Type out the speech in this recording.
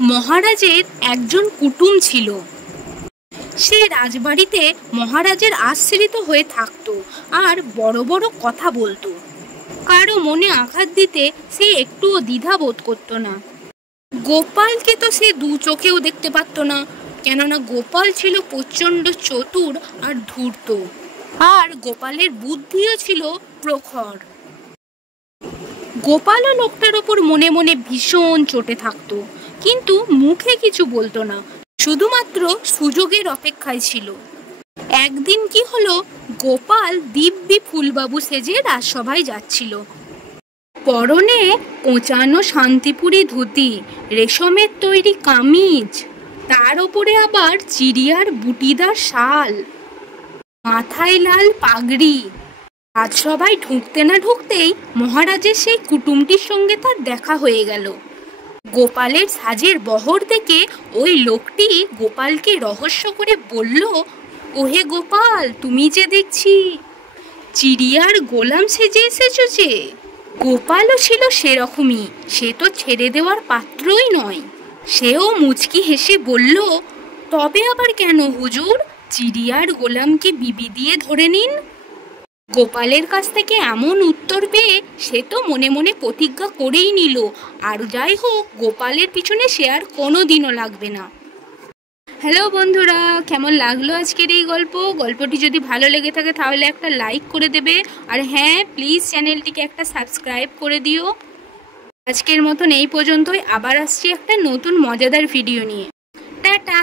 মহারাজের একজন কুটুম ছিল। সে রাজবাড়িতে মহারাজের আশ্রিত হয়ে থাকতো আর বড় বড় কথা বলতো। কারো মনে আঘাত দিতে সে একটুও দ্বিধা বোধ করতো না। গোপালকে তো সে দু চোখেও দেখতে পারতো না, কেননা গোপাল ছিল প্রচণ্ড চতুর আর ধূর্ত, আর গোপালের বুদ্ধিও ছিল প্রখর। গোপালও লোকটার ওপর মনে মনে ভীষণ চটে থাকতো, কিন্তু মুখে কিছু বলতো না, শুধুমাত্র সুযোগের অপেক্ষায় ছিল। একদিন কি হলো, গোপাল দিব্যি ফুলবাবু সেজে রাজসভায় যাচ্ছিল। পরনে কোঁচানো শান্তিপুরি ধুতি, রেশমের তৈরি কামিজ, তার ওপরে আবার চিড়িয়ার বুটিদার শাল, মাথায় লাল পাগড়ি। রাজসভায় ঢুকতে না ঢুকতেই মহারাজের সেই কুটুমটির সঙ্গে তার দেখা হয়ে গেল। গোপালের সাজের বহর দেখে ওই লোকটি গোপালকে রহস্য করে বলল, ওহে গোপাল, তুমি যে দেখছি চিড়িয়ার গোলাম সেজে এসেছো যে। গোপালও ছিল সেরকমই, সে তো ছেড়ে দেওয়ার পাত্রই নয়। সেও মুচকি হেসে বলল, তবে আবার কেন হুজুর, চিড়িয়ার গোলামকে বিবি দিয়ে ধরে নিন। গোপালের কাছ থেকে এমন উত্তর পেয়ে সে তো মনে মনে প্রতিজ্ঞা করেই নিল, আর যাই হোক, গোপালের পিছনে সে আর কোনো দিনও লাগবে না। হ্যালো বন্ধুরা, কেমন লাগলো আজকের এই গল্পটি যদি ভালো লেগে থাকে তাহলে একটা লাইক করে দেবে, আর হ্যাঁ, প্লিজ চ্যানেলটিকে একটা সাবস্ক্রাইব করে দিও। আজকের মতন এই পর্যন্তই, আবার আসছি একটা নতুন মজাদার ভিডিও নিয়ে। টাটা।